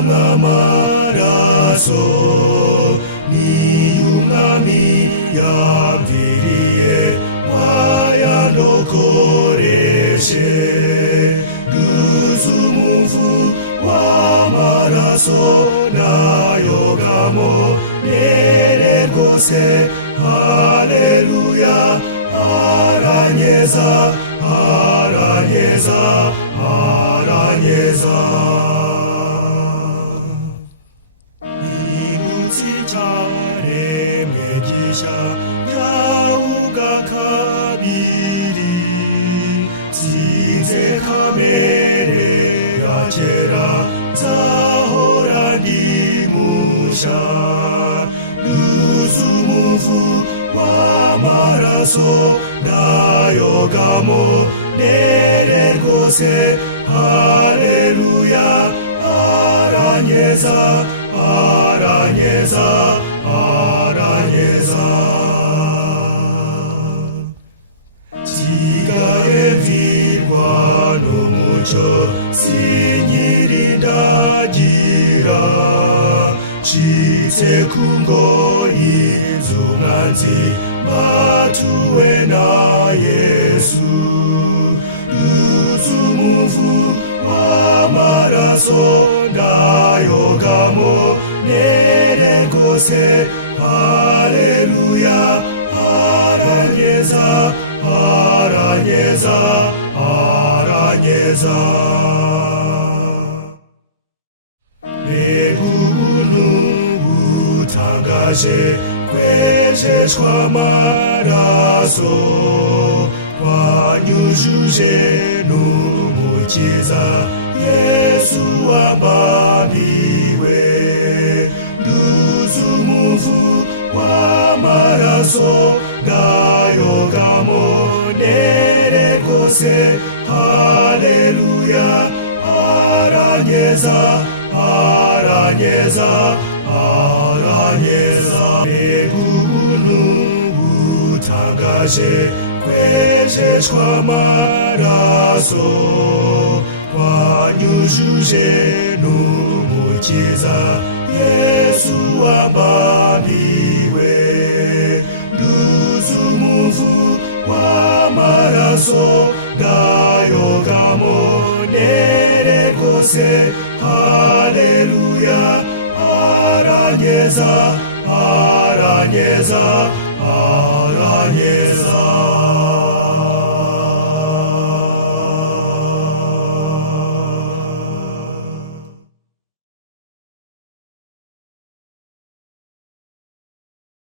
amaraso niyumwami yapfiriye wayandokoreshe duzumuvu w'amaraso nayogamo nere rwose haleluya aranyeza aranyeza aranyeza 이웃이 잘해 매기샤 야우가 카비리 지제 카메레 아체라 자호라니 무샤 루수무후 와마라소 나요가모 내레 곳에 할렐루야 아라니에사 아라니에사 아라니에사 지가의 빛과 눈무쳐 신일이 다지라 지세 군거 인중한지 마투에 나 예수 유수무후 와마라소 나요가모 내레 곳에 할렐루야 아라니에사 아라니에사 아라니에사 내구는 우타가시 괴제과 마라소 관유주제 누무지자 예수와 바비웨 누수무후 와마라소 나요가모 내레 곳에 할렐루야 아라니에사 아라니에사 아라니에사 내구는 우타가시 괴제과 마라소 관유주제 누무지자 예수와 바비웨 누수무후 와마라소 나요가모 내레 곳에 할렐루야 아라니에사 아라니에사 아라니에사